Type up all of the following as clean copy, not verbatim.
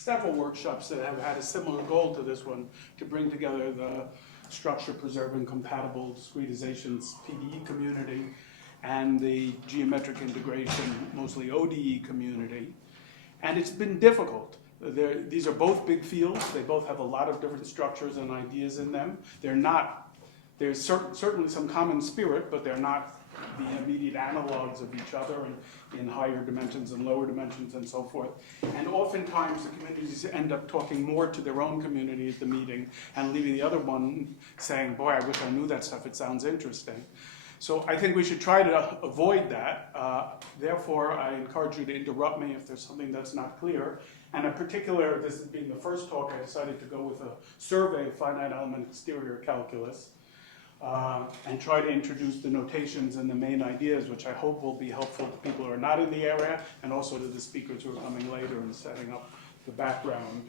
several workshops that have had a similar goal to this one, to bring together the structure preserving compatible discretizations PDE community and the geometric integration, mostly ODE community. And it's been difficult. These are both big fields. They both have a lot of different structures and ideas in them. There's certainly some common spirit, but they're not the immediate analogs of each other in higher dimensions and lower dimensions and so forth. And oftentimes the communities end up talking more to their own community at the meeting and leaving the other one saying, boy, I wish I knew that stuff, it sounds interesting. So I think we should try to avoid that. Therefore, I encourage you to interrupt me if there's something that's not clear. And in particular, this being the first talk, I decided to go with a survey of finite element exterior calculus and try to introduce the notations and the main ideas, which I hope will be helpful to people who are not in the area and also to the speakers who are coming later and setting up the background.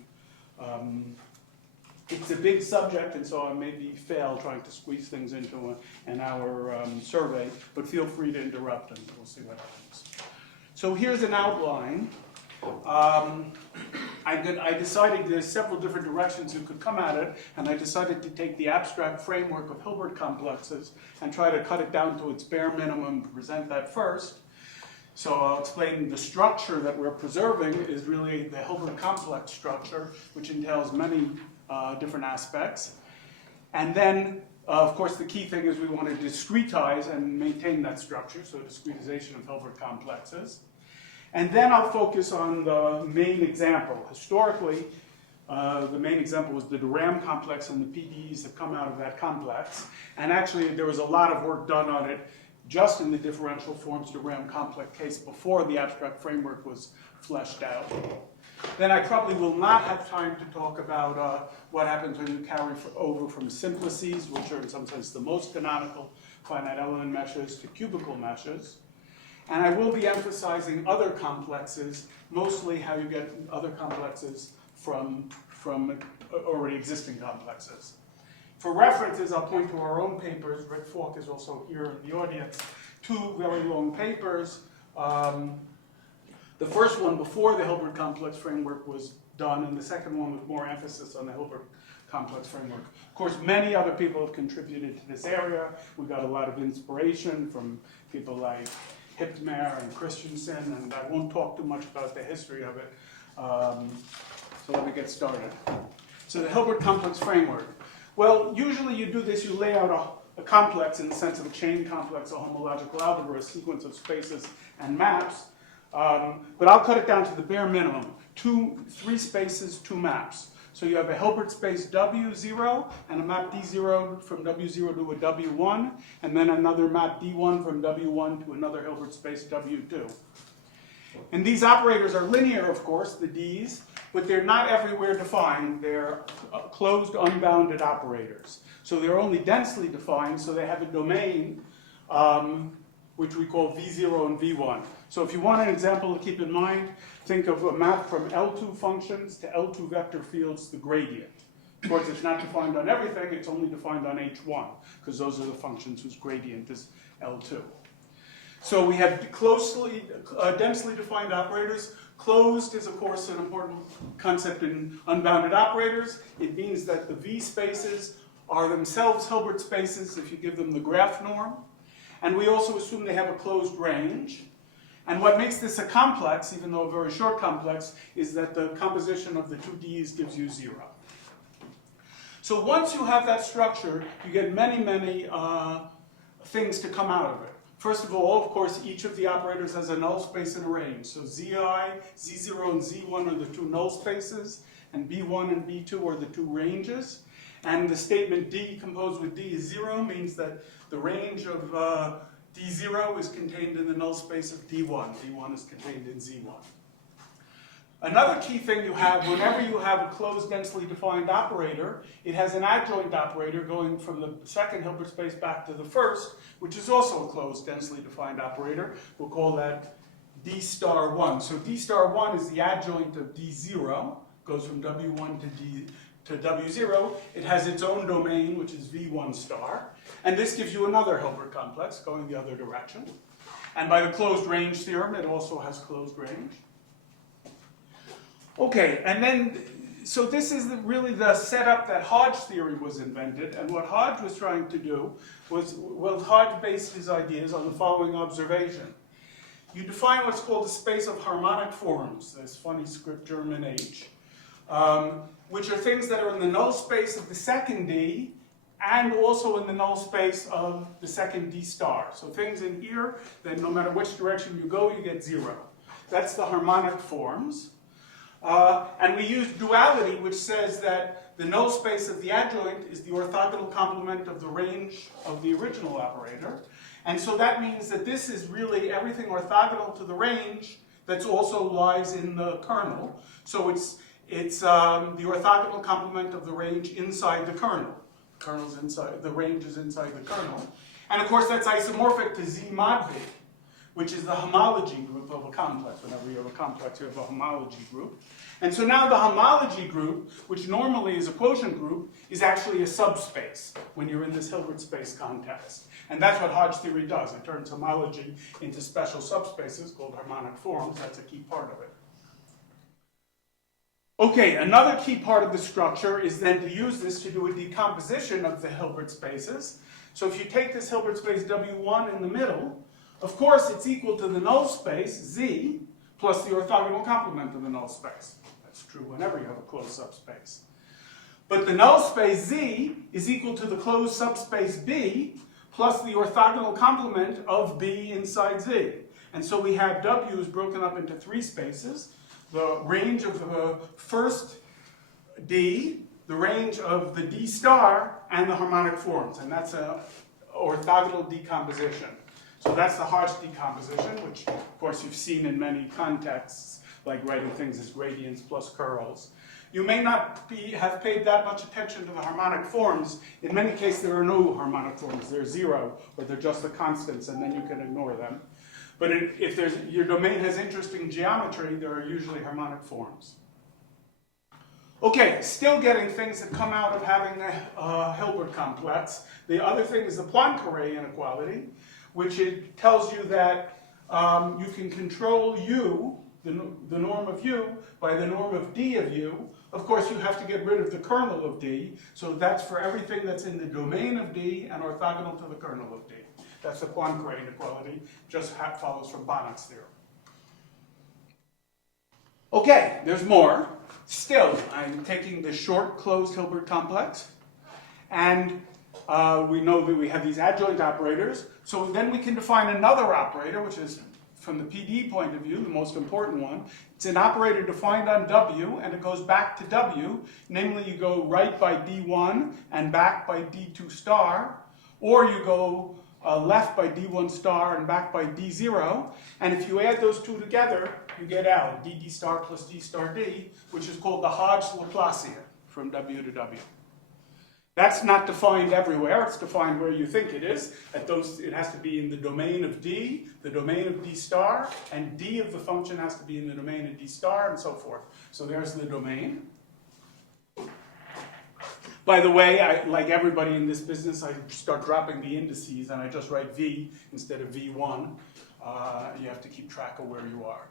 It's a big subject, and so I maybe fail trying to squeeze things into an hour survey, but feel free to interrupt and we'll see what happens. So here's an outline. I decided there's several different directions you could come at it, and I decided to take the abstract framework of Hilbert complexes and try to cut it down to its bare minimum to present that first. So I'll explain the structure that we're preserving is really the Hilbert complex structure, which entails many different aspects. And then, of course, the key thing is we want to discretize and maintain that structure, so discretization of Hilbert complexes. And then I'll focus on the main example. Historically, the main example was the de Rham complex and the PDEs that come out of that complex. And actually, there was a lot of work done on it just in the differential forms de Rham complex case before the abstract framework was fleshed out. Then I probably will not have time to talk about what happens when you carry over from simplices, which are in some sense the most canonical finite element meshes, to cubical meshes. And I will be emphasizing other complexes, mostly how you get other complexes from already existing complexes. For references, I'll point to our own papers. Rick Falk is also here in the audience. Two very long papers. The first one before the Hilbert complex framework was done, and the second one with more emphasis on the Hilbert complex framework. Of course, many other people have contributed to this area. We got a lot of inspiration from people like Hiptmer and Christensen, and I won't talk too much about the history of it. So let me get started. So the Hilbert complex framework. Well, usually you do this, you lay out a complex in the sense of a chain complex, a homological algebra, a sequence of spaces and maps. But I'll cut it down to the bare minimum. Three spaces, two maps. So you have a Hilbert space W0 and a map D0 from W0 to a W1, and then another map D1 from W1 to another Hilbert space W2. And these operators are linear, of course, the Ds, but they're not everywhere defined. They're closed, unbounded operators. So they're only densely defined, so they have a domain which we call V0 and V1. So if you want an example to keep in mind, think of a map from L2 functions to L2 vector fields, the gradient. Of course, it's not defined on everything, it's only defined on H1, because those are the functions whose gradient is L2. So we have densely defined operators. Closed is, of course, an important concept in unbounded operators. It means that the V spaces are themselves Hilbert spaces if you give them the graph norm. And we also assume they have a closed range. And what makes this a complex, even though a very short complex, is that the composition of the two Ds gives you 0. So once you have that structure, you get many, many things to come out of it. First of all, of course, each of the operators has a null space and a range. So Zi, Z0 and Z1 are the two null spaces, and B1 and B2 are the two ranges. And the statement D composed with D is 0 means that the range of D0 is contained in the null space of D1. D1 is contained in Z1. Another key thing you have, whenever you have a closed densely defined operator, it has an adjoint operator going from the second Hilbert space back to the first, which is also a closed densely defined operator. We'll call that D star 1. So D star 1 is the adjoint of D0, goes from W1 to W0. It has its own domain, which is V1 star. And this gives you another Hilbert complex going the other direction. And by the closed range theorem, it also has closed range. Okay, and then, so this is really the setup that Hodge theory was invented, and what Hodge was trying to do was, well, Hodge based his ideas on the following observation. You define what's called the space of harmonic forms, this funny script German H, which are things that are in the null space of the second D, and also in the null space of the second D star. So things in here that no matter which direction you go, you get 0. That's the harmonic forms. And we use duality, which says that the null space of the adjoint is the orthogonal complement of the range of the original operator. And so that means that this is really everything orthogonal to the range that also lies in the kernel. So it's the orthogonal complement of the range inside the kernel. The kernel's inside, the range is inside the kernel. And of course that's isomorphic to Z mod V, which is the homology group of a complex. Whenever you have a complex, you have a homology group. And so now the homology group, which normally is a quotient group, is actually a subspace when you're in this Hilbert space context. And that's what Hodge theory does. It turns homology into special subspaces called harmonic forms. That's a key part of it. Okay, another key part of the structure is then to use this to do a decomposition of the Hilbert spaces. So if you take this Hilbert space W1 in the middle, of course it's equal to the null space, Z, plus the orthogonal complement of the null space. That's true whenever you have a closed subspace. But the null space Z is equal to the closed subspace B, plus the orthogonal complement of B inside Z. And so we have W is broken up into 3 spaces. The range of the first D, the range of the D star, and the harmonic forms. And that's an orthogonal decomposition. So that's the Hodge decomposition, which of course you've seen in many contexts, like writing things as gradients plus curls. You may not have paid that much attention to the harmonic forms. In many cases there are no harmonic forms. They're 0, or they're just the constants, and then you can ignore them. But if your domain has interesting geometry, there are usually harmonic forms. Okay, still getting things that come out of having a Hilbert complex. The other thing is the Poincare inequality, which it tells you that you can control U, the norm of U, by the norm of D of U. Of course, you have to get rid of the kernel of D, so that's for everything that's in the domain of D and orthogonal to the kernel of D. That's the Poincare inequality, just follows from Bannach's theorem. Okay, there's more. Still, I'm taking the short closed Hilbert complex, and we know that we have these adjoint operators, so then we can define another operator, which is, from the PD point of view, the most important one. It's an operator defined on W, and it goes back to W. Namely, you go right by D1 and back by D2 star, or you go left by D1 star and back by D0. And if you add those two together, you get L, DD star plus D star D, which is called the Hodge Laplacian from W to W. That's not defined everywhere. It's defined where you think it is. It has to be in the domain of D, the domain of D star, and D of the function has to be in the domain of D star, and so forth. So there's the domain. By the way, like everybody in this business, I start dropping the indices, and I just write V instead of V1. You have to keep track of where you are.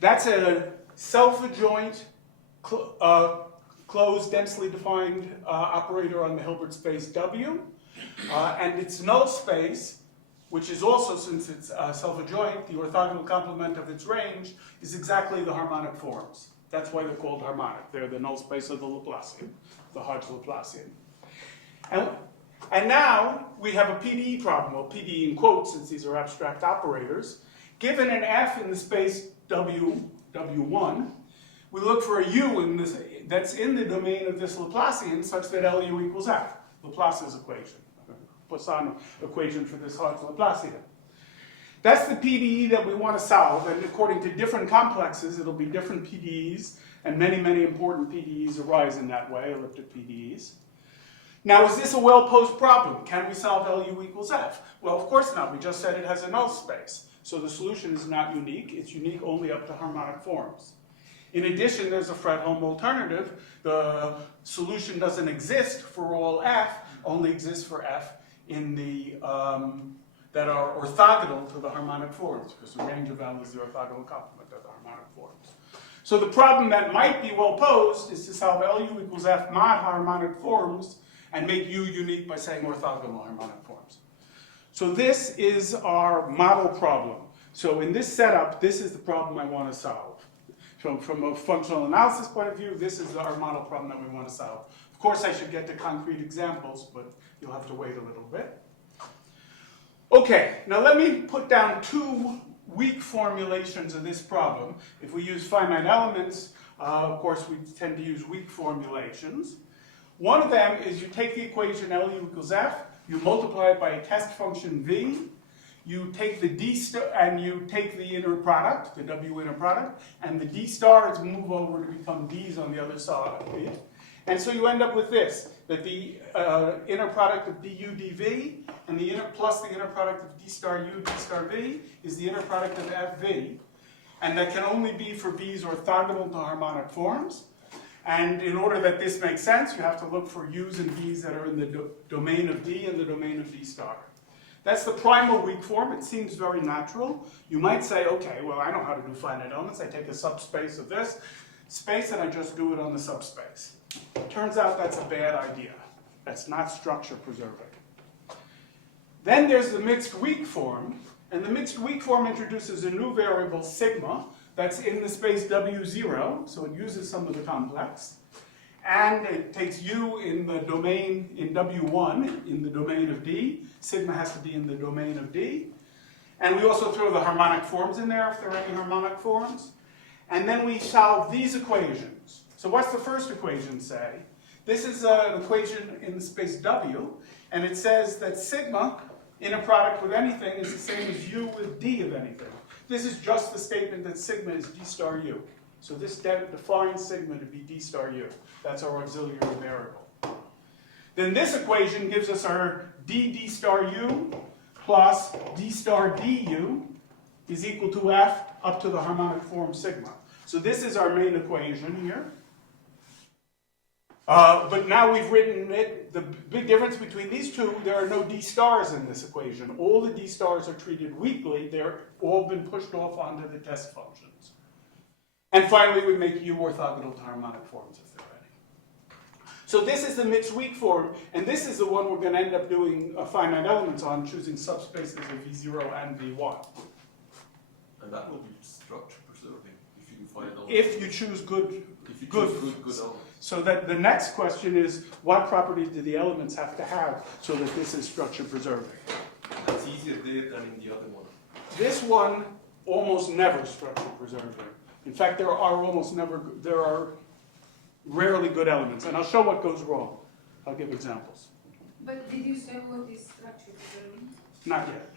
That's a self-adjoint closed, densely defined operator on the Hilbert space W. And its null space, which is also, since it's self-adjoint, the orthogonal complement of its range, is exactly the harmonic forms. That's why they're called harmonic. They're the null space of the Laplacian, the Hodge Laplacian. And now we have a PDE problem, well, PDE in quotes, since these are abstract operators. Given an F in the space W1, we look for a U that's in the domain of this Laplacian such that LU equals F, Laplace's equation, Poisson equation for this Hodge Laplacian. That's the PDE that we want to solve, and according to different complexes, it'll be different PDEs, and many, many important PDEs arise in that way, elliptic PDEs. Now, is this a well-posed problem? Can we solve LU equals F? Well, of course not. We just said it has a null space. So the solution is not unique. It's unique only up to harmonic forms. In addition, there's a Fredholm alternative. The solution doesn't exist for all F, only exists for F in the that are orthogonal to the harmonic forms, because the range of L is the orthogonal complement of the harmonic forms. So the problem that might be well posed is to solve LU equals F mod harmonic forms and make U unique by saying orthogonal harmonic forms. So this is our model problem. So in this setup, this is the problem I want to solve. So from a functional analysis point of view, this is our model problem that we want to solve. Of course, I should get to concrete examples, but you'll have to wait a little bit. Okay, now let me put down two weak formulations of this problem. If we use finite elements, of course, we tend to use weak formulations. One of them is you take the equation LU equals F, you multiply it by a test function V, you take the D star, and you take the inner product, the W inner product, and the D stars move over to become D's on the other side. And so you end up with this, that the inner product of du dv and the inner plus the inner product of d star u d star v is the inner product of fv. And that can only be for v's orthogonal to harmonic forms. And in order that this makes sense, you have to look for u's and v's that are in the domain of d and the domain of d star. That's the primal weak form. It seems very natural. You might say, okay, well, I know how to do finite elements. I take a subspace of this space and I just do it on the subspace. Turns out that's a bad idea. That's not structure preserving. Then there's the mixed weak form, and the mixed weak form introduces a new variable, sigma, that's in the space W0, so it uses some of the complex, and it takes u in the domain in W1, in the domain of D. Sigma has to be in the domain of D. And we also throw the harmonic forms in there, if there are any harmonic forms. And then we solve these equations. So what's the first equation say? This is an equation in the space W, and it says that sigma in a product with anything is the same as u with d of anything. This is just the statement that sigma is d star u. So this defines sigma to be d star u. That's our auxiliary variable. Then this equation gives us our d star u plus d star du is equal to f up to the harmonic form sigma. So this is our main equation here. But now we've written it, the big difference between these two, there are no d stars in this equation. All the d stars are treated weakly. They're all been pushed off onto the test functions. And finally, we make u orthogonal to harmonic forms if they're any. So this is the mixed weak form, and this is the one we're going to end up doing finite elements on, choosing subspaces of V0 and V1. And that will be structure preserving if you find out. If you choose good elements. So that the next question is, what properties do the elements have to have so that this is structure preserving? That's easier there than in the other one. This one almost never structure preserving. In fact, there are rarely good elements, and I'll show what goes wrong. I'll give examples. But did you say what is structure preserving? Not yet.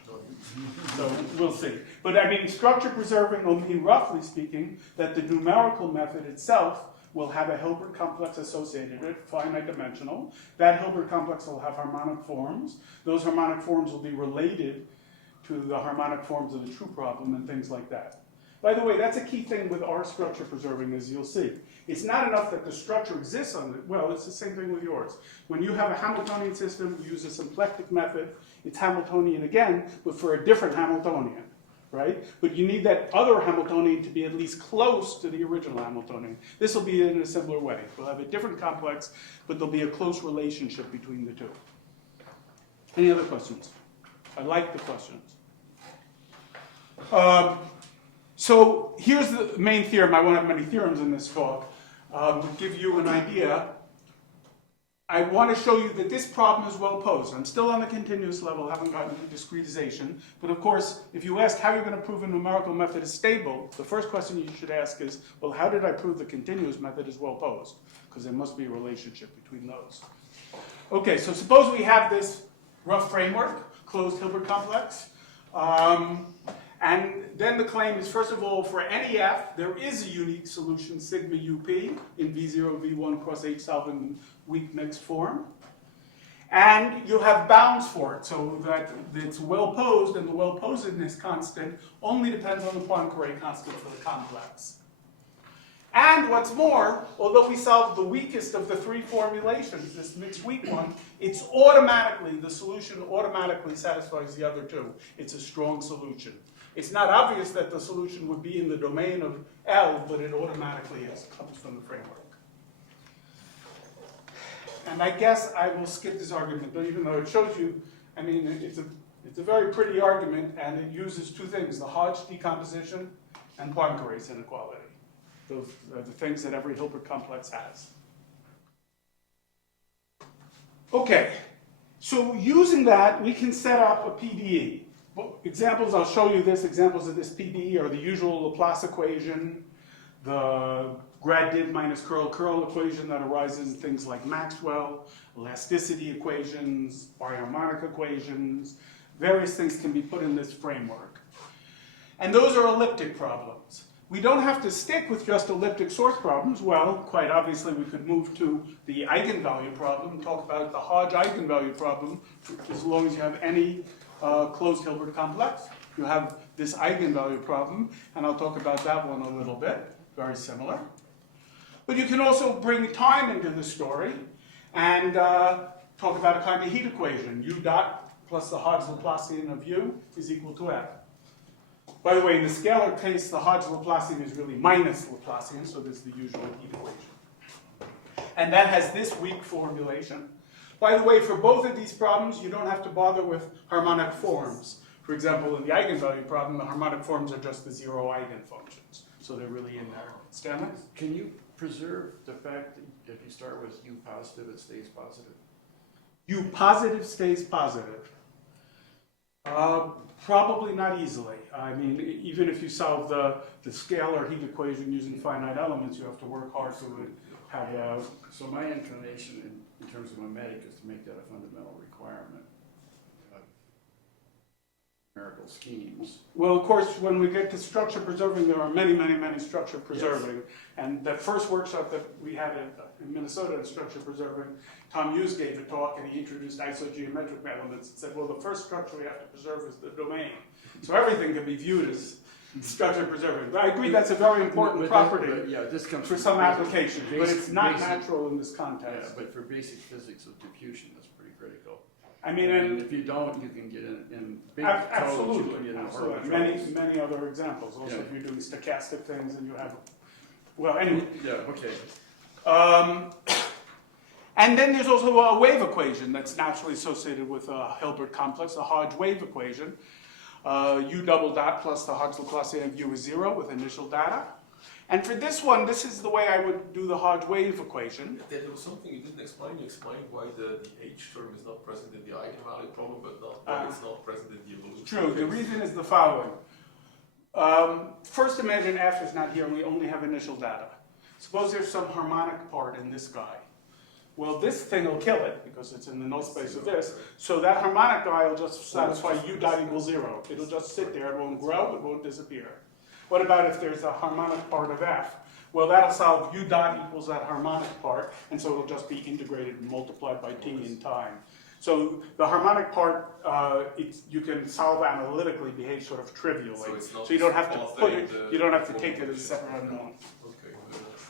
So we'll see. But I mean, structure preserving will mean, roughly speaking, that the numerical method itself will have a Hilbert complex associated with it, finite dimensional. That Hilbert complex will have harmonic forms. Those harmonic forms will be related to the harmonic forms of the true problem and things like that. By the way, that's a key thing with our structure preserving, as you'll see. It's not enough that the structure exists on it. Well, it's the same thing with yours. When you have a Hamiltonian system, you use a symplectic method. It's Hamiltonian again, but for a different Hamiltonian, right? But you need that other Hamiltonian to be at least close to the original Hamiltonian. This will be in a similar way. We'll have a different complex, but there'll be a close relationship between the two. Any other questions? I like the questions. So here's the main theorem. I won't have many theorems in this talk. To give you an idea, I want to show you that this problem is well posed. I'm still on the continuous level, haven't gotten to discretization. But of course, if you ask how you're going to prove a numerical method is stable, the first question you should ask is, well, how did I prove the continuous method is well posed? Because there must be a relationship between those. Okay, so suppose we have this rough framework, closed Hilbert complex. And then the claim is, first of all, for any f, there is a unique solution, sigma up, in V0, V1 cross H solving weak mixed form. And you have bounds for it, so that it's well posed, and the well posedness constant only depends on the Poincare constant for the complex. And what's more, although we solved the weakest of the three formulations, this mixed weak one, it's automatically, the solution automatically satisfies the other two. It's a strong solution. It's not obvious that the solution would be in the domain of L, but it automatically is. It comes from the framework. And I guess I will skip this argument, but even though it shows you, I mean, it's a very pretty argument, and it uses two things, the Hodge decomposition and Poincaré's inequality. Those are the things that every Hilbert complex has. Okay, so using that, we can set up a PDE. Well, examples, I'll show you this, examples of this PDE are the usual Laplace equation, the grad div minus curl curl equation that arises in things like Maxwell, elasticity equations, biharmonic equations, various things can be put in this framework. And those are elliptic problems. We don't have to stick with just elliptic source problems. Well, quite obviously we could move to the eigenvalue problem, talk about the Hodge eigenvalue problem, as long as you have any closed Hilbert complex. You have this eigenvalue problem, and I'll talk about that one a little bit, very similar. But you can also bring time into the story and talk about a kind of heat equation. U dot plus the Hodge Laplacian of U is equal to F. By the way, in the scalar case, the Hodge Laplacian is really minus Laplacian, so this is the usual heat equation. And that has this weak formulation. By the way, for both of these problems, you don't have to bother with harmonic forms. For example, in the eigenvalue problem, the harmonic forms are just the zero eigenfunctions. So they're really in there. Stanley? Can you preserve the fact that if you start with U positive, it stays positive? U positive stays positive. Probably not easily. I mean, even if you solve the scalar heat equation using finite elements, you have to work hard to have a... So my inclination in terms of mimetic is to make that a fundamental requirement of numerical schemes. Well, of course, when we get to structure preserving, there are many, many, many structure preserving. Yes. And the first workshop that we had in Minnesota in structure preserving, Tom Hughes gave a talk and he introduced isogeometric elements and said, well, the first structure we have to preserve is the domain. So everything can be viewed as structure preserving. But I agree that's a very important property this comes for some applications, but it's not natural in this context. Yeah, but for basic physics of diffusion, that's pretty critical. I mean, and if you don't, you can get in big absolutely, codes, you can get in absolutely. horrible Many other examples. Also, yeah. if you're doing stochastic things and you have, well, anyway. Yeah, okay. And then there's also a wave equation that's naturally associated with a Hilbert complex, a Hodge wave equation. U double dot plus the Hodge Laplacian of U is 0 with initial data. And for this one, this is the way I would do the Hodge wave equation. There was something you didn't explain. You explained why the H term is not present in the eigenvalue problem, but why it's not present in the evolution. True. The reason is the following. First, imagine F is not here and we only have initial data. Suppose there's some harmonic part in this guy. Well, this thing will kill it because it's in the null space of this. So that harmonic guy will just satisfy U dot equals 0. It'll just sit there. It won't grow. It won't disappear. What about if there's a harmonic part of F? Well, that'll solve U dot equals that harmonic part, and so it'll just be integrated and multiplied by t in time. So the harmonic part, you can solve analytically, behaves sort of trivially. So you don't have to put it, you don't have to take it as a separate unknown.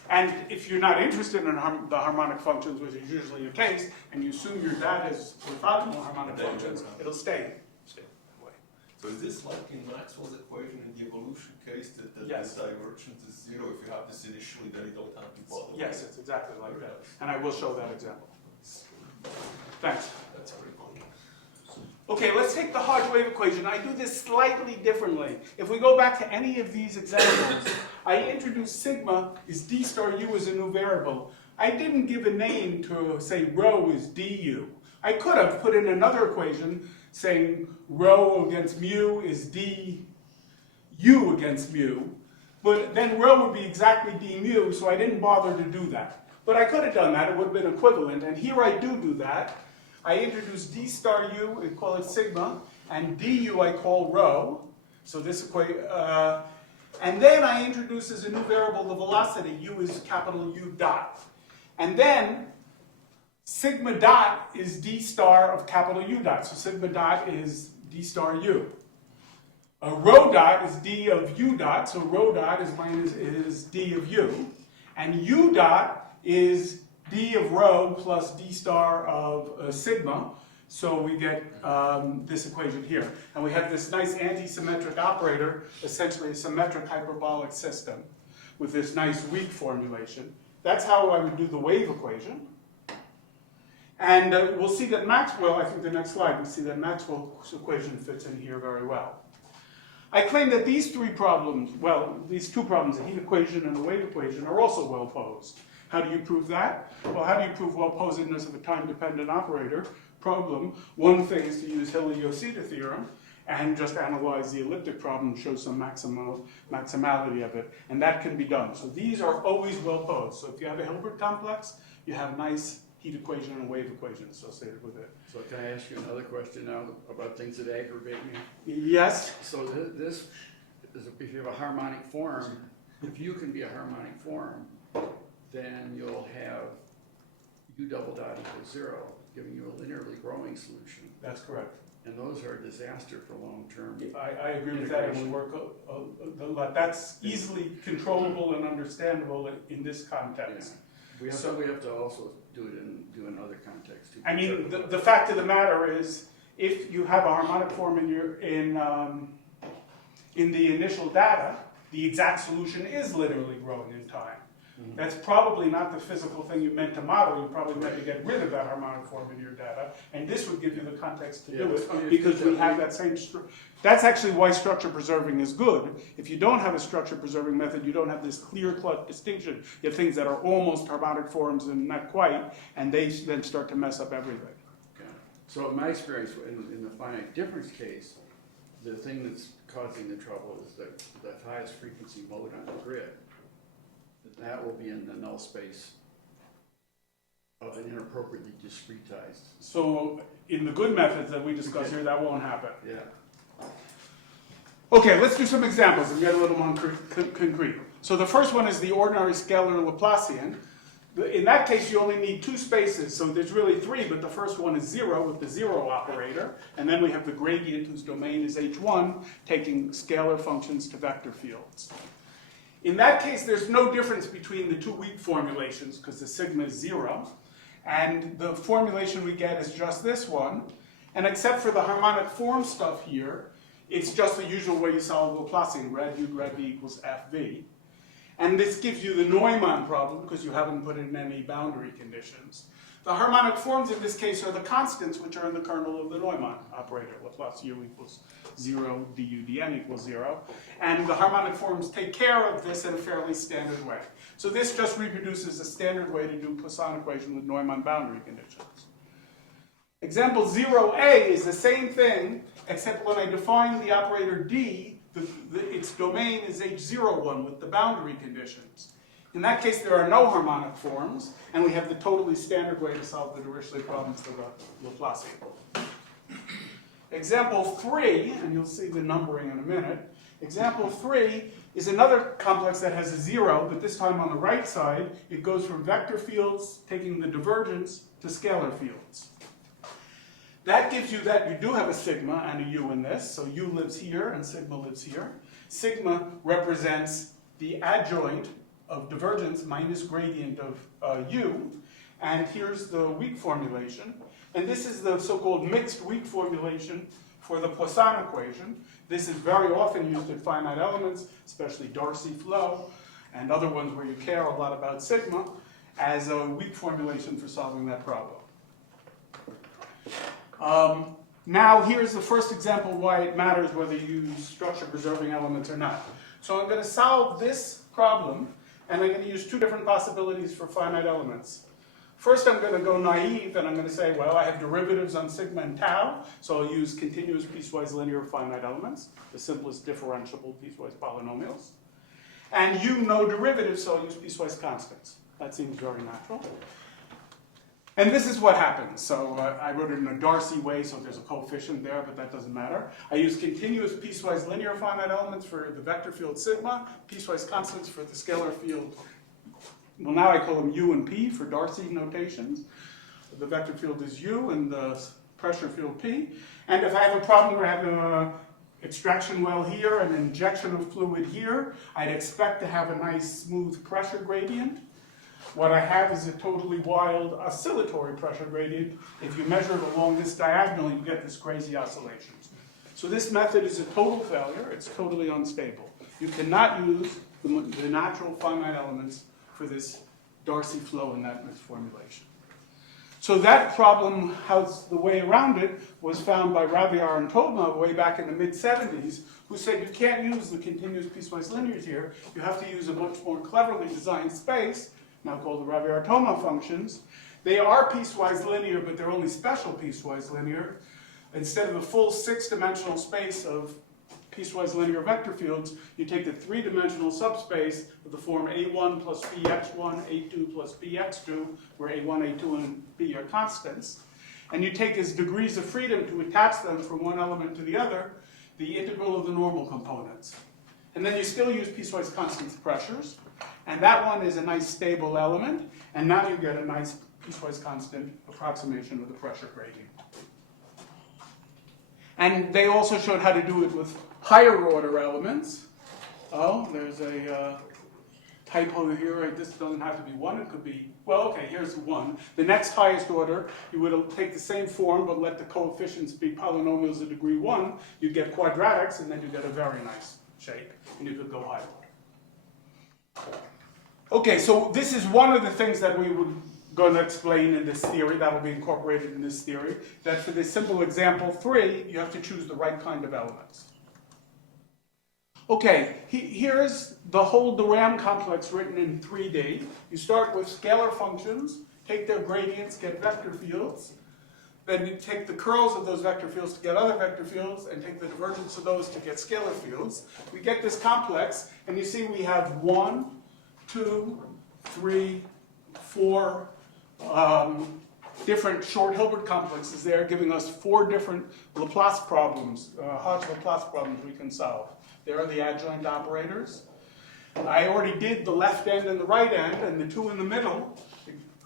And if you're not interested in the harmonic functions, which is usually your case, and you assume your data is orthogonal harmonic functions, it'll stay that way. So is this like in Maxwell's equation in the evolution case that yes. the divergence is 0? If you have this initially, then you don't have to bother. Yes, it's exactly like that. And I will show that example. Thanks. That's pretty cool. Okay, let's take the Hodge wave equation. I do this slightly differently. If we go back to any of these examples, I introduce sigma is d star u as a new variable. I didn't give a name to say rho is du. I could have put in another equation saying rho against mu is du against mu, but then rho would be exactly d mu, so I didn't bother to do that. But I could have done that, it would have been equivalent, and here I do that. I introduce d star u, I call it sigma, and du I call rho. So this equation, and then I introduce as a new variable the velocity, u is capital U dot. And then sigma dot is d star of capital U dot. So sigma dot is d star u. Rho dot is d of u dot, so rho dot is d of u. And u dot is d of rho plus d star of sigma. So we get this equation here. And we have this nice anti-symmetric operator, essentially a symmetric hyperbolic system with this nice weak formulation. That's how I would do the wave equation. And we'll see that Maxwell, I think the next slide, we see that Maxwell's equation fits in here very well. I claim that these three problems, well, these two problems, the heat equation and the wave equation, are also well posed. How do you prove that? Well, how do you prove well-posedness of a time-dependent operator problem? One thing is to use Hilly-Yosida theorem and just analyze the elliptic problem, show some maximality of it, and that can be done. So these are always well-posed. So if you have a Hilbert complex, you have nice heat equation and wave equation associated with it. So can I ask you another question now about things that aggravate me? Yes? So this is, if you have a harmonic form, if U can be a harmonic form, then you'll have U double dot equals 0, giving you a linearly growing solution. That's correct. And those are a disaster for long-term. I agree with that, and we work a lot. That's easily controllable and understandable in this context. We have to also do in other contexts too. I mean, the fact of the matter is, if you have a harmonic form in the initial data, the exact solution is linearly growing in time. Mm-hmm. That's probably not the physical thing you meant to model. You probably meant to get rid of that harmonic form in your data, and this would give you the context to do it, because we have that same that's actually why structure preserving is good. If you don't have a structure preserving method, you don't have this clear-cut distinction. You have things that are almost harmonic forms and not quite, and they then start to mess up everything. Okay. So in my experience, in the finite difference case, the thing that's causing the trouble is the highest frequency mode on the grid. That will be in the null space of an inappropriately discretized. So in the good methods that we discuss here, that won't happen. Yeah. Okay, let's do some examples and get a little more concrete. So the first one is the ordinary scalar Laplacian. In that case, you only need two spaces, so there's really three, but the first one is 0 with the 0 operator, and then we have the gradient whose domain is h1, taking scalar functions to vector fields. In that case, there's no difference between the two weak formulations because the sigma is 0, and the formulation we get is just this one, and except for the harmonic form stuff here, it's just the usual way you solve Laplacian, grad u grad v equals fv. And this gives you the Neumann problem because you haven't put in any boundary conditions. The harmonic forms in this case are the constants which are in the kernel of the Neumann operator. Laplace u equals 0, du dn equals 0. And the harmonic forms take care of this in a fairly standard way. So this just reproduces a standard way to do Poisson equation with Neumann boundary conditions. Example 0a is the same thing, except when I define the operator d, its domain is h01 with the boundary conditions. In that case, there are no harmonic forms, and we have the totally standard way to solve the Dirichlet problems of the Laplacian. Example 3, and you'll see the numbering in a minute. Example 3 is another complex that has a 0, but this time on the right side, it goes from vector fields, taking the divergence, to scalar fields. That gives you that you do have a sigma and a u in this, so u lives here and sigma lives here. Sigma represents the adjoint of divergence minus gradient of u, and here's the weak formulation. And this is the so-called mixed weak formulation for the Poisson equation. This is very often used in finite elements, especially Darcy flow, and other ones where you care a lot about sigma, as a weak formulation for solving that problem. Now here's the first example why it matters whether you use structure-preserving elements or not. So I'm going to solve this problem, and I'm going to use two different possibilities for finite elements. First, I'm going to go naive, and I'm going to say, well, I have derivatives on sigma and tau, so I'll use continuous piecewise linear finite elements, the simplest differentiable piecewise polynomials. And u no derivatives, so I'll use piecewise constants. That seems very natural. And this is what happens. So I wrote it in a Darcy way, so there's a coefficient there, but that doesn't matter. I use continuous piecewise linear finite elements for the vector field sigma, piecewise constants for the scalar field. Well, now I call them u and p for Darcy notations. The vector field is u and the pressure field p. And if I have a problem where I have an extraction well here and injection of fluid here, I'd expect to have a nice smooth pressure gradient. What I have is a totally wild oscillatory pressure gradient. If you measure it along this diagonal, you get this crazy oscillations. So this method is a total failure. It's totally unstable. You cannot use the natural finite elements for this Darcy flow ineptness formulation. So that problem, how's the way around it, was found by Raviar and Tolma way back in the mid-70s, who said you can't use the continuous piecewise linears here. You have to use a much more cleverly designed space, now called the Raviar-Tolma functions. They are piecewise linear, but they're only special piecewise linear. Instead of a full 6-dimensional space of piecewise linear vector fields, you take the 3-dimensional subspace of the form A1 plus Bx1, A2 plus Bx2, where A1, A2, and B are constants, and you take as degrees of freedom to attach them from one element to the other, the integral of the normal components. And then you still use piecewise constant pressures, and that one is a nice stable element, and now you get a nice piecewise constant approximation of the pressure gradient. And they also showed how to do it with higher order elements. Oh, there's a typo here. Right? This doesn't have to be 1. It could be, well, okay, here's 1. The next highest order, you would take the same form, but let the coefficients be polynomials of degree 1. You get quadratics, and then you get a very nice shape. And you could go high order. Okay, so this is one of the things that we would going to explain in this theory, that will be incorporated in this theory, that for this simple example 3, you have to choose the right kind of elements. Okay, here's the whole de Rham complex written in 3D. You start with scalar functions, take their gradients, get vector fields, then you take the curls of those vector fields to get other vector fields, and take the divergence of those to get scalar fields. We get this complex, and you see we have 1, 2, 3, 4, different short Hilbert complexes there, giving us 4 different Laplace problems, Hodge Laplace problems we can solve. There are the adjoint operators. I already did the left end and the right end, and the 2 in the middle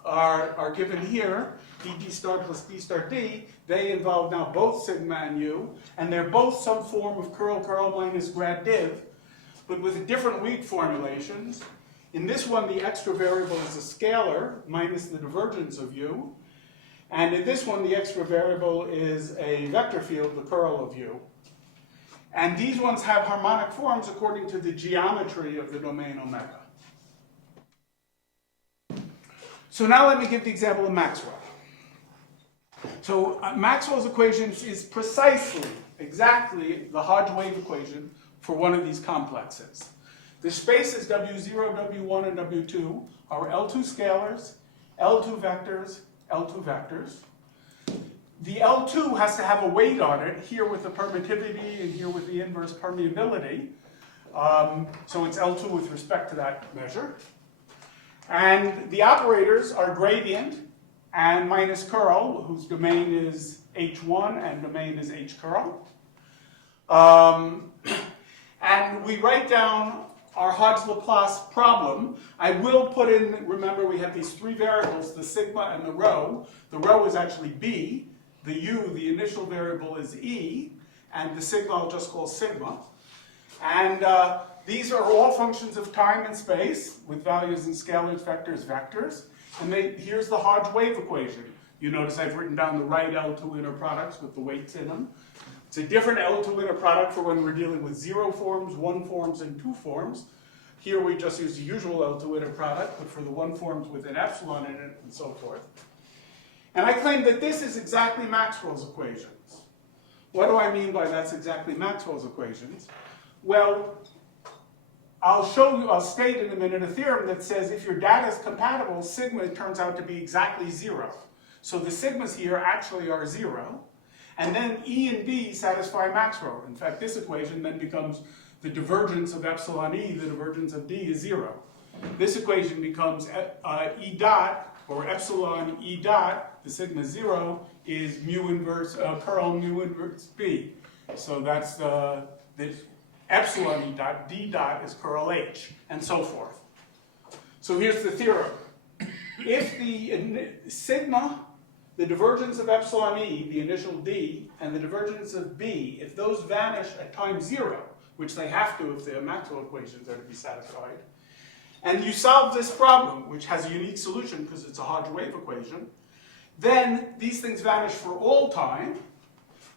are given here, d star plus d star d. They involve now both sigma and u, and they're both some form of curl minus grad div, but with different weak formulations. In this one, the extra variable is a scalar minus the divergence of u. And in this one, the extra variable is a vector field, the curl of u. And these ones have harmonic forms according to the geometry of the domain omega. So now let me give the example of Maxwell. So Maxwell's equation is precisely, exactly the Hodge wave equation for one of these complexes. The spaces W0, W1, and W2 are L2 scalars, L2 vectors, L2 vectors. The L2 has to have a weight on it, here with the permittivity and here with the inverse permeability. So it's L2 with respect to that measure. And the operators are gradient and minus curl, whose domain is H1 and domain is H curl. And we write down our Hodge-Laplace problem. I will put in, remember we have these 3 variables, the sigma and the rho. The rho is actually B. The u, the initial variable, is E. And the sigma I'll just call sigma. And these are all functions of time and space with values in scalars, vectors, vectors. And here's the Hodge wave equation. You notice I've written down the right L2 inner products with the weights in them. It's a different L2 inner product for when we're dealing with 0 forms, 1 forms, and 2 forms. Here we just use the usual L2 inner product, but for the 1 forms with an epsilon in it, and so forth. And I claim that this is exactly Maxwell's equations. What do I mean by that's exactly Maxwell's equations? Well, I'll state in a minute a theorem that says if your data is compatible, sigma turns out to be exactly 0. So the sigmas here actually are 0. And then E and B satisfy Maxwell. In fact, this equation then becomes the divergence of epsilon E, the divergence of D is 0. This equation becomes E dot, or epsilon E dot, the sigma 0, is mu inverse, curl mu inverse B. So that's the epsilon E dot, D dot is curl H, and so forth. So here's the theorem. If the sigma, the divergence of epsilon E, the initial D, and the divergence of B, if those vanish at time 0, which they have to if the Maxwell equations are to be satisfied, and you solve this problem, which has a unique solution because it's a Hodge wave equation, then these things vanish for all time,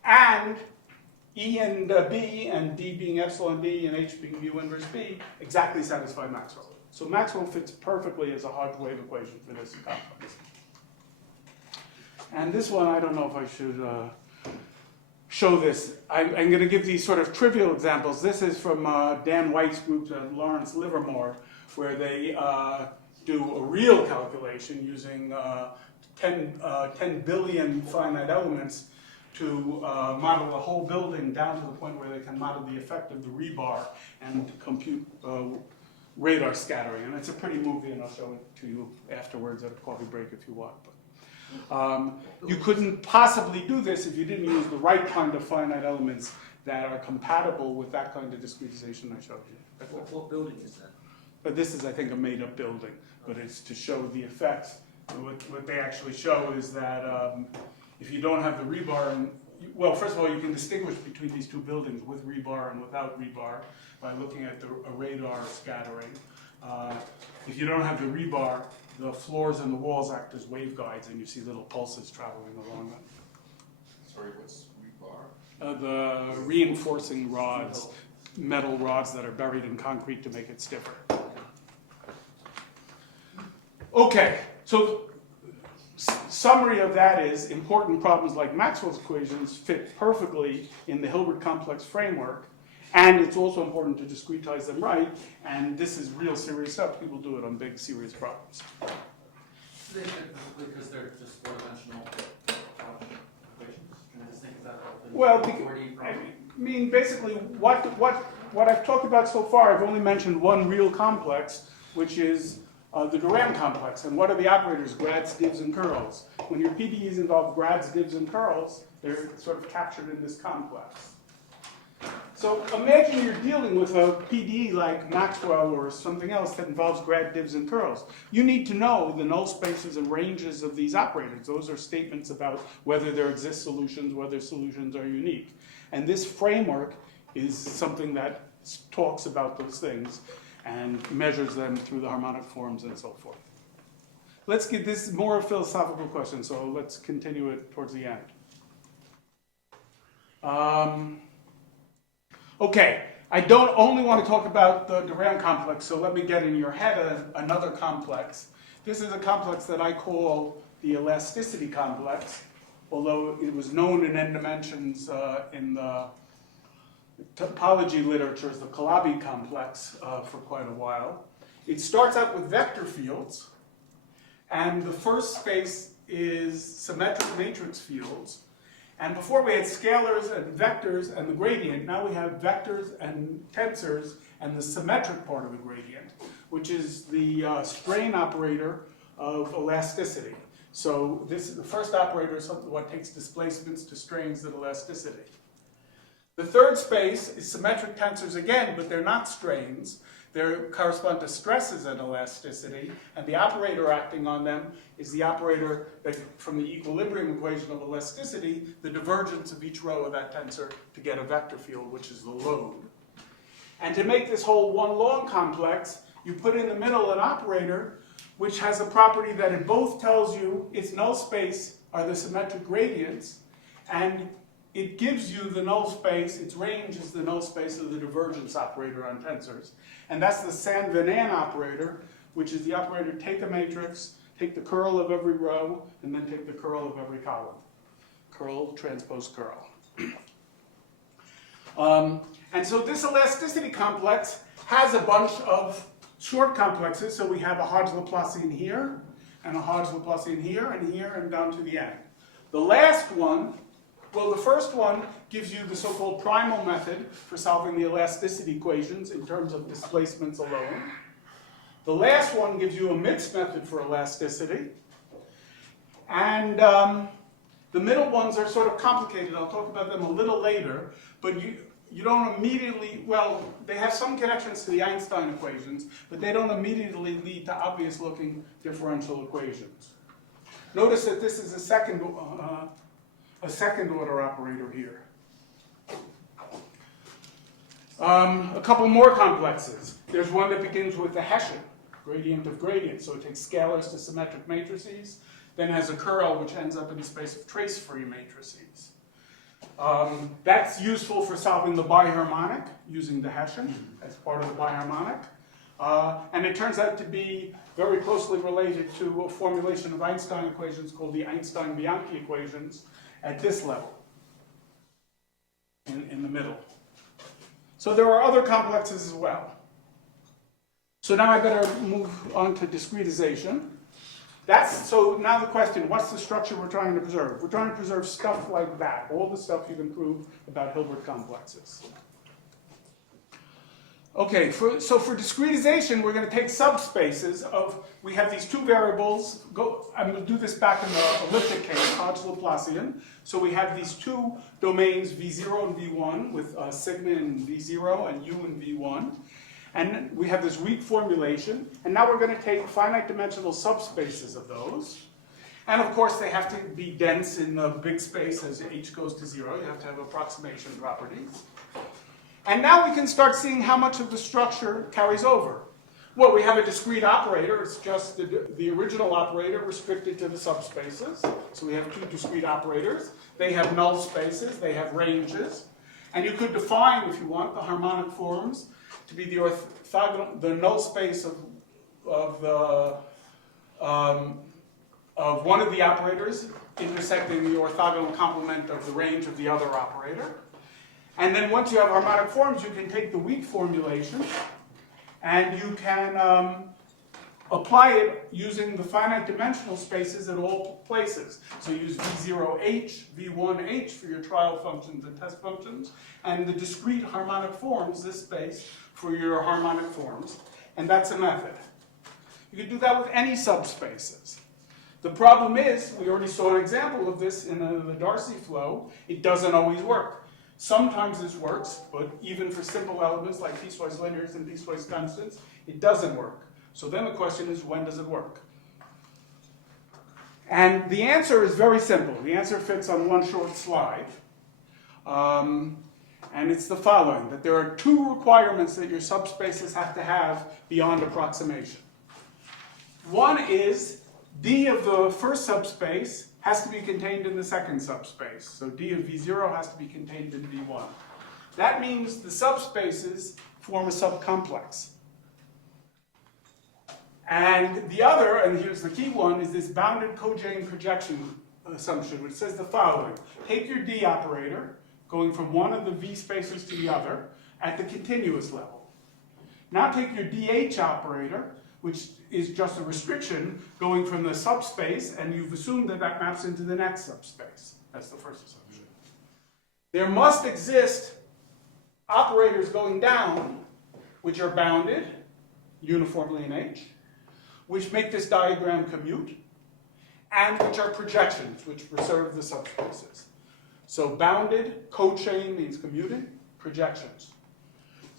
and E and B, and D being epsilon D, and H being mu inverse B, exactly satisfy Maxwell. So Maxwell fits perfectly as a Hodge wave equation for this complex. And this one, I don't know if I should show this. I'm going to give these sort of trivial examples. This is from Dan White's group and Lawrence Livermore, where they do a real calculation using 10 billion finite elements to model the whole building down to the point where they can model the effect of the rebar and compute radar scattering. And it's a pretty movie, and I'll show it to you afterwards at a coffee break if you want. But, you couldn't possibly do this if you didn't use the right kind of finite elements that are compatible with that kind of discretization I showed you. What building is that? But this is, I think, a made-up building, but it's to show the effects. What they actually show is that if you don't have the rebar, well, first of all, you can distinguish between these two buildings with rebar and without rebar by looking at a radar scattering. If you don't have the rebar, the floors and the walls act as waveguides, and you see little pulses traveling along them. Sorry, what's rebar? The reinforcing rods, metal rods that are buried in concrete to make it stiffer. Okay, so summary of that is important problems like Maxwell's equations fit perfectly in the Hilbert complex framework, and it's also important to discretize them right, and this is real serious stuff. People do it on big, serious problems. Because they're just four-dimensional equations? Can I just think of that? Well, 4D I problem? mean, basically, what I've talked about so far, I've only mentioned one real complex, which is the Durand complex. And what are the operators? Grads, divs, and curls. When your PDEs involve grads, divs, and curls, they're sort of captured in this complex. So imagine you're dealing with a PDE like Maxwell or something else that involves grad, divs, and curls. You need to know the null spaces and ranges of these operators. Those are statements about whether there exist solutions, whether solutions are unique. And this framework is something that talks about those things and measures them through the harmonic forms and so forth. Let's get this more a philosophical question, so let's continue it towards the end. Okay, I don't only want to talk about the Durand complex, so let me get in your head another complex. This is a complex that I call the elasticity complex, although it was known in n dimensions in the topology literature as the Calabi complex for quite a while. It starts out with vector fields, and the first space is symmetric matrix fields. And before we had scalars and vectors and the gradient, now we have vectors and tensors and the symmetric part of the gradient, which is the strain operator of elasticity. So this is the first operator is what takes displacements to strains at elasticity. The third space is symmetric tensors again, but they're not strains. They correspond to stresses at elasticity, and the operator acting on them is the operator that, from the equilibrium equation of elasticity, the divergence of each row of that tensor to get a vector field, which is the load. And to make this whole one long complex, you put in the middle an operator which has a property that it both tells you its null space are the symmetric gradients, and it gives you the null space, its range is the null space of the divergence operator on tensors. And that's the Saint-Venant operator, which is the operator take a matrix, take the curl of every row, and then take the curl of every column. Curl, transpose, curl. And so this elasticity complex has a bunch of short complexes. So we have a Hodge-Laplacian here, and a Hodge-Laplacian here, and down to the end. The last one, well, the first one gives you the so-called primal method for solving the elasticity equations in terms of displacements alone. The last one gives you a mixed method for elasticity. And the middle ones are sort of complicated. I'll talk about them a little later. But you don't immediately, well, they have some connections to the Einstein equations, but they don't immediately lead to obvious-looking differential equations. Notice that this is a second order operator here. A couple more complexes. There's one that begins with the Hessian. gradient of gradient. So it takes scalars to symmetric matrices, then has a curl which ends up in the space of trace-free matrices. That's useful for solving the biharmonic using the Hessian as part of the biharmonic. And it turns out to be very closely related to a formulation of Einstein equations called the Einstein-Bianchi equations at this level, in the middle. So there are other complexes as well. So now I better move on to discretization. So now the question, what's the structure we're trying to preserve? We're trying to preserve stuff like that, all the stuff you can prove about Hilbert complexes. Okay, so for discretization, we're going to take subspaces of, we have these two variables, I'm going to do this back in the elliptic case, Hodge-Laplacian. So we have these two domains, V0 and V1, with sigma in V0 and U in V1. And we have this weak formulation, and now we're going to take finite dimensional subspaces of those. And of course, they have to be dense in the big space as h goes to 0. You have to have approximation properties. And now we can start seeing how much of the structure carries over. Well, we have a discrete operator. It's just the original operator restricted to the subspaces. So we have two discrete operators. They have null spaces. They have ranges. And you could define, if you want, the harmonic forms to be the orthogonal, the null space of one of the operators intersecting the orthogonal complement of the range of the other operator. And then once you have harmonic forms, you can take the weak formulation and you can apply it using the finite dimensional spaces at all places. So use V0h, V1h for your trial functions and test functions, and the discrete harmonic forms, this space, for your harmonic forms. And that's a method. You can do that with any subspaces. The problem is, we already saw an example of this in the Darcy flow, it doesn't always work. Sometimes this works, but even for simple elements like piecewise linears and piecewise constants, it doesn't work. So then the question is, when does it work? And the answer is very simple. The answer fits on one short slide. And it's the following, that there are two requirements that your subspaces have to have beyond approximation. One is D of the first subspace has to be contained in the second subspace. So D of V0 has to be contained in V1. That means the subspaces form a subcomplex. And the other, and here's the key one, is this bounded cochain projection assumption, which says the following. Take your D operator, going from one of the V spaces to the other, at the continuous level. Now take your DH operator, which is just a restriction going from the subspace, and you've assumed that that maps into the next subspace. That's the first assumption. There must exist operators going down, which are bounded uniformly in H, which make this diagram commute, and which are projections, which preserve the subspaces. So bounded, cochain means commuting, projections.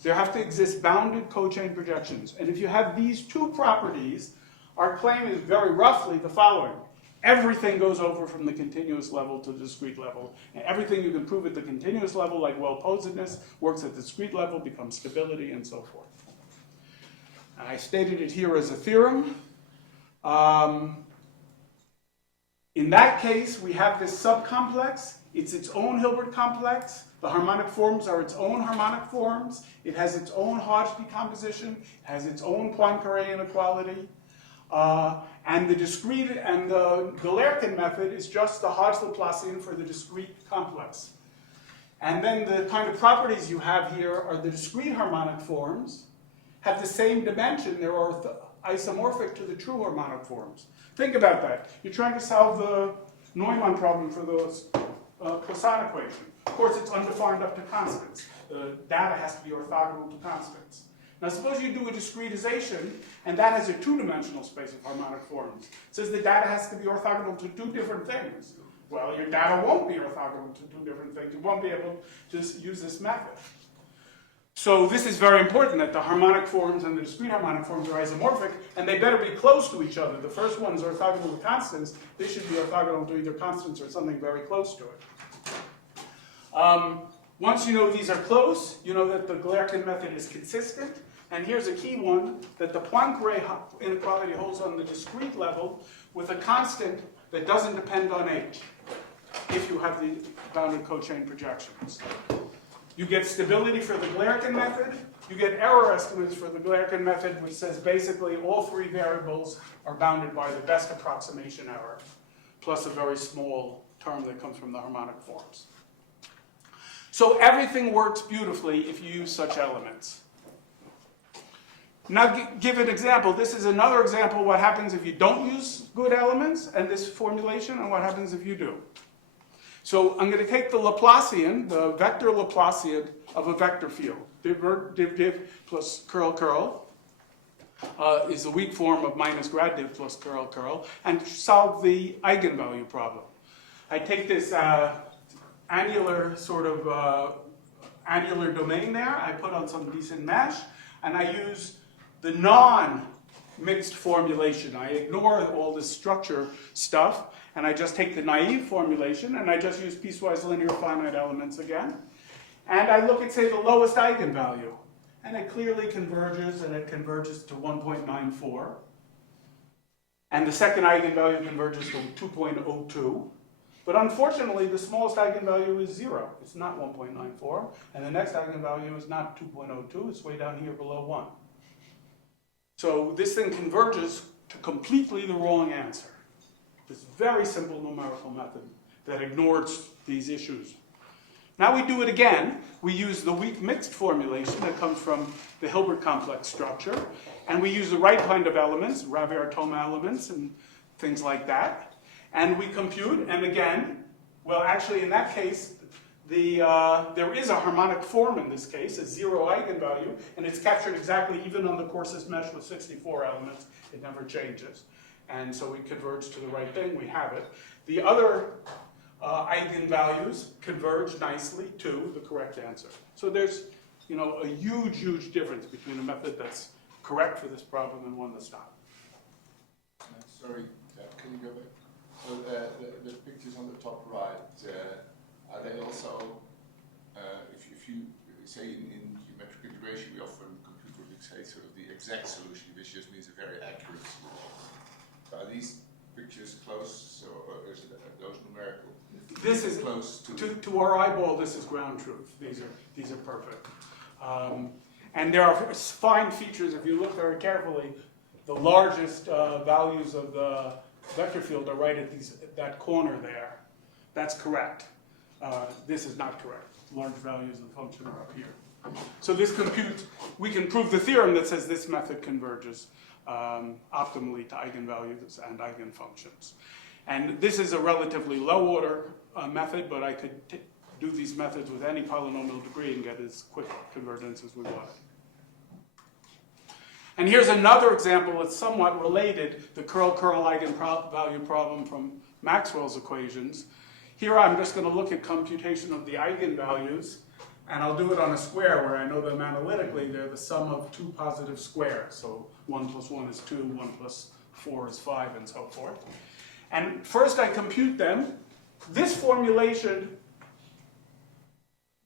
There have to exist bounded cochain projections. And if you have these two properties, our claim is very roughly the following. Everything goes over from the continuous level to the discrete level. And everything you can prove at the continuous level, like well-posedness, works at the discrete level, becomes stability, and so forth. I stated it here as a theorem. In that case, we have this subcomplex. It's its own Hilbert complex. The harmonic forms are its own harmonic forms. It has its own Hodge decomposition. It has its own Poincare inequality. And the discrete and the Galerkin method is just the Hodge-Laplacian for the discrete complex. And then the kind of properties you have here are the discrete harmonic forms have the same dimension. They're isomorphic to the true harmonic forms. Think about that. You're trying to solve the Neumann problem for the Poisson equation. Of course, it's undefined up to constants. The data has to be orthogonal to constants. Now, suppose you do a discretization, and that has a two-dimensional space of harmonic forms. It says the data has to be orthogonal to two different things. Well, your data won't be orthogonal to two different things. You won't be able to use this method. So this is very important, that the harmonic forms and the discrete harmonic forms are isomorphic, and they better be close to each other. The first one is orthogonal to constants. They should be orthogonal to either constants or something very close to it. Once you know these are close, you know that the Galerkin method is consistent, And here's a key one, that the Poincare inequality holds on the discrete level with a constant that doesn't depend on H, if you have the bounded cochain projections. You get stability for the Glerkin method. You get error estimates for the Glerkin method, which says basically all three variables are bounded by the best approximation error, plus a very small term that comes from the harmonic forms. So everything works beautifully if you use such elements. Now give an example. This is another example of what happens if you don't use good elements and this formulation, and what happens if you do. So I'm going to take the Laplacian, the vector Laplacian of a vector field. Div plus curl is the weak form of minus grad div plus curl, and solve the eigenvalue problem. I take this annular sort of annular domain there, I put on some decent mesh, and I use the non-mixed formulation. I ignore all this structure stuff, and I just take the naive formulation, and I just use piecewise linear finite elements again. And I look at, say, the lowest eigenvalue. And it clearly converges, and it converges to 1.94. And the second eigenvalue converges to 2.02. But unfortunately, the smallest eigenvalue is 0. It's not 1.94. And the next eigenvalue is not 2.02. It's way down here below 1. So this thing converges to completely the wrong answer. This very simple numerical method that ignores these issues. Now we do it again. We use the weak mixed formulation that comes from the Hilbert complex structure, and we use the right kind of elements, Ravier-Thoma elements and things like that. And we compute, and again, well, actually in that case, there is a harmonic form in this case, a 0 eigenvalue, and it's captured exactly even on the coarsest mesh with 64 elements. It never changes. And so we converge to the right thing, we have it. The other eigenvalues converge nicely to the correct answer. So there's, a huge, huge difference between a method that's correct for this problem and one that's not. Sorry, can you go back? So the pictures on the top right, are they also, if you say in geometric integration, we often compute what we say sort of the exact solution, which just means a very accurate solution. So are these pictures close, or is it those numerical? This is close to our eyeball. This is ground truth. These are perfect, and there are fine features. If you look very carefully, the largest values of the vector field are right at that corner there. That's correct. This is not correct. Large values of the function are up here. So this computes. We can prove the theorem that says this method converges optimally to eigenvalues and eigenfunctions. And this is a relatively low order method, but I could do these methods with any polynomial degree and get as quick convergence as we want. And here's another example that's somewhat related, the curl-curl eigenvalue problem from Maxwell's equations. Here I'm just going to look at computation of the eigenvalues, and I'll do it on a square where I know them analytically. They're the sum of two positive squares. So 1 plus 1 is 2, 1 plus 4 is 5, and so forth. And first I compute them. This formulation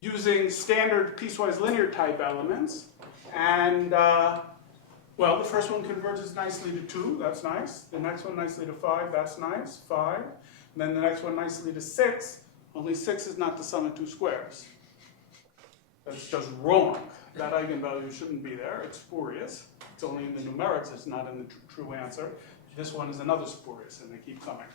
using standard piecewise linear type elements. And, well, the first one converges nicely to 2. That's nice. The next one nicely to 5. That's nice. 5. And then the next one nicely to 6. Only 6 is not the sum of two squares. That's just wrong. That eigenvalue shouldn't be there. It's spurious. It's only in the numerics. It's not in the true answer. This one is another spurious, and they keep coming.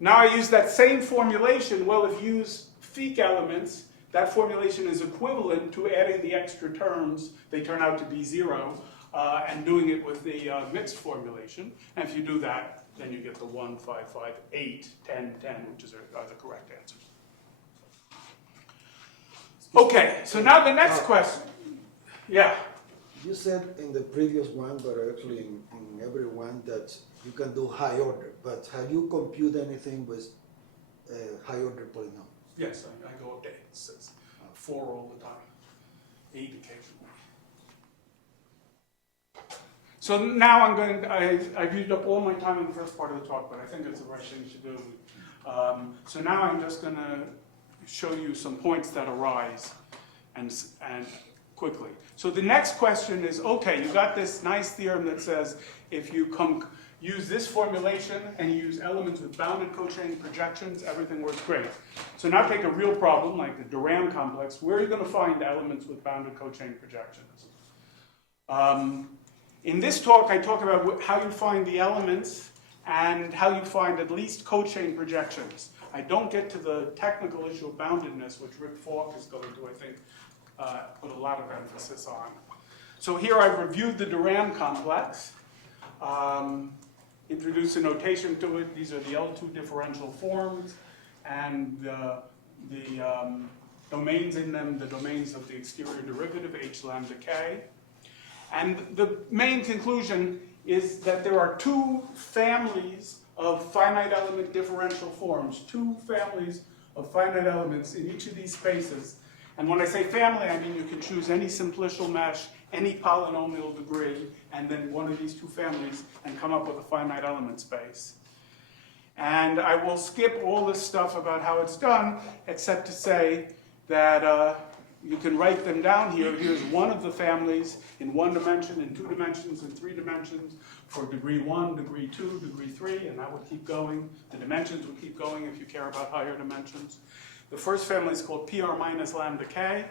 Now I use that same formulation. Well, if you use Fick elements, that formulation is equivalent to adding the extra terms. They turn out to be 0, and doing it with the mixed formulation. And if you do that, then you get the 1, 5, 5, 8, 10, 10, which are the correct answers. Okay, so now the next question. Yeah. You said in the previous one, but actually in every one, that you can do high order. But have you computed anything with high order polynomial? Yes, I go up to 8. It says 4 all the time, 8 occasionally. So now I've used up all my time in the first part of the talk, but I think it's the right thing to do. So now I'm just going to show you some points that arise and quickly. So the next question is, okay, you got this nice theorem that says if you use this formulation and you use elements with bounded cochain projections, everything works great. So now take a real problem like the Durand complex. Where are you going to find elements with bounded cochain projections? In this talk, I talk about how you find the elements and how you find at least cochain projections. I don't get to the technical issue of boundedness, which Rick Falk is going to, I think, put a lot of emphasis on. So here I've reviewed the Durand complex, introduced a notation to it. These are the L2 differential forms, and the domains in them, the domains of the exterior derivative, h lambda k. And the main conclusion is that there are two families of finite element differential forms, two families of finite elements in each of these spaces. And when I say family, I mean you can choose any simplicial mesh, any polynomial degree, and then one of these two families and come up with a finite element space. And I will skip all this stuff about how it's done, except to say that you can write them down here. Here's one of the families in 1 dimension, in 2 dimensions, in 3 dimensions, for degree 1, degree 2, degree 3, and that would keep going. The dimensions would keep going if you care about higher dimensions. The first family is called PR minus lambda k.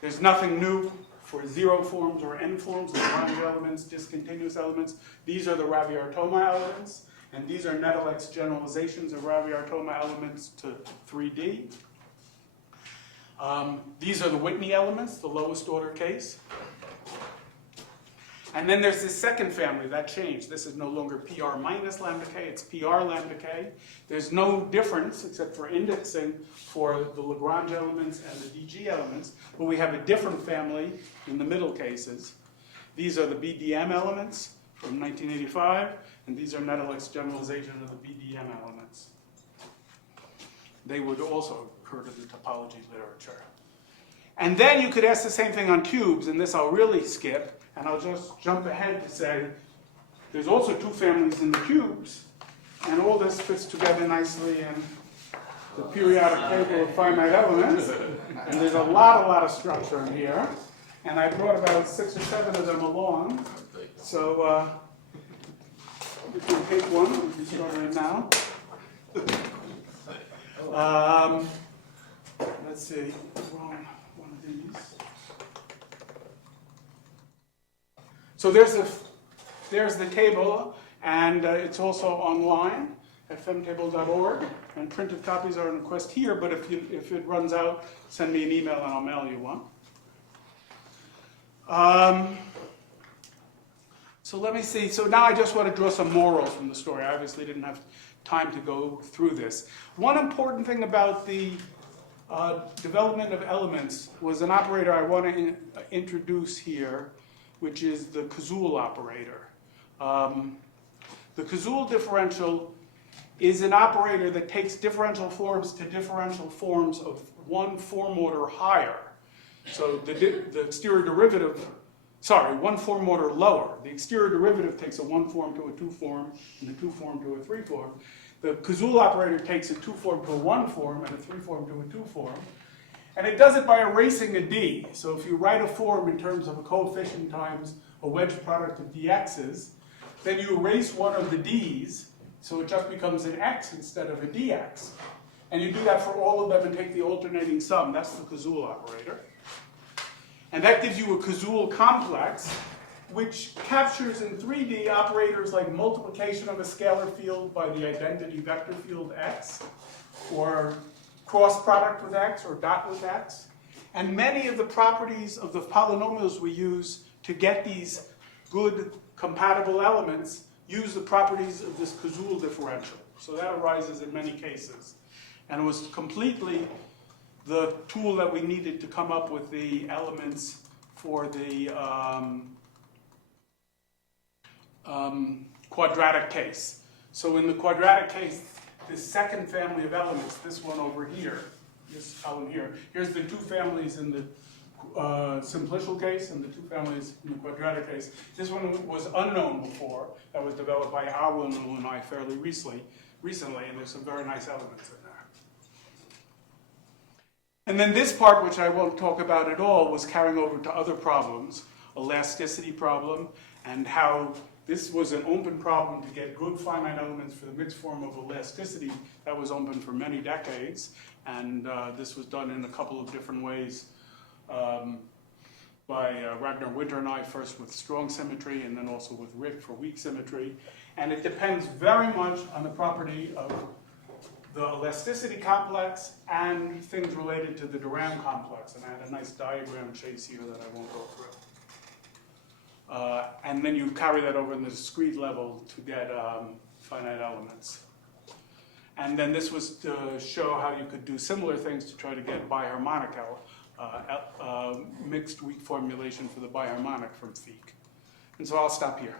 There's nothing new for 0 forms or n forms, Lagrange elements, discontinuous elements. These are the Ravi-Artoma elements, and these are Nedelec's generalizations of Ravi-Artoma elements to 3D. These are the Whitney elements, the lowest order case. And then there's this second family that changed. This is no longer PR minus lambda k, it's PR lambda k. There's no difference except for indexing for the Lagrange elements and the DG elements, but we have a different family in the middle cases. These are the BDM elements from 1985, and these are Nedelec's generalization of the BDM elements. They would also occur to the topology literature. And then you could ask the same thing on cubes, and this I'll really skip. And I'll just jump ahead to say there's also two families in the cubes, and all this fits together nicely in the periodic table of finite elements. And there's a lot of structure in here. And I brought about 6 or 7 of them along. So you can pick one. We can start right now. Let's see. Wrong one of these. So there's the table, and it's also online at femtable.org, and printed copies are in request here, but if it runs out, send me an email and I'll mail you one. So let me see. So now I just want to draw some morals from the story. I obviously didn't have time to go through this. One important thing about the development of elements was an operator I want to introduce here, which is the Kazul operator. The Kazul differential is an operator that takes differential forms to differential forms of one form order higher. So the exterior derivative, one form order lower. The exterior derivative takes a 1 form to a 2 form, and a 2 form to a 3 form. The Kazul operator takes a 2 form to a 1 form, and a 3 form to a 2 form. And it does it by erasing a d. So if you write a form in terms of a coefficient times a wedge product of dx's, then you erase one of the d's, so it just becomes an x instead of a dx. And you do that for all of them and take the alternating sum. That's the Kazul operator. And that gives you a Kazul complex, which captures in 3D operators like multiplication of a scalar field by the identity vector field x, or cross product with x or dot with x. And many of the properties of the polynomials we use to get these good compatible elements use the properties of this Kazul differential. So that arises in many cases. And it was completely the tool that we needed to come up with the elements for the quadratic case. So in the quadratic case, this second family of elements, this one over here, this column here, here's the two families in the simplicial case and the two families in the quadratic case. This one was unknown before. That was developed by Arnold and I fairly recently, and there's some very nice elements in there. And then this part, which I won't talk about at all, was carrying over to other problems, elasticity problem, and how this was an open problem to get good finite elements for the mixed form of elasticity that was open for many decades. And this was done in a couple of different ways by Ragnar Winter and I, first with strong symmetry and then also with Rick for weak symmetry. And it depends very much on the property of the elasticity complex and things related to the Durand complex. And I had a nice diagram chase here that I won't go through. And then you carry that over in the discrete level to get finite elements. And then this was to show how you could do similar things to try to get biharmonic mixed weak formulation for the biharmonic from Fick. And so I'll stop here.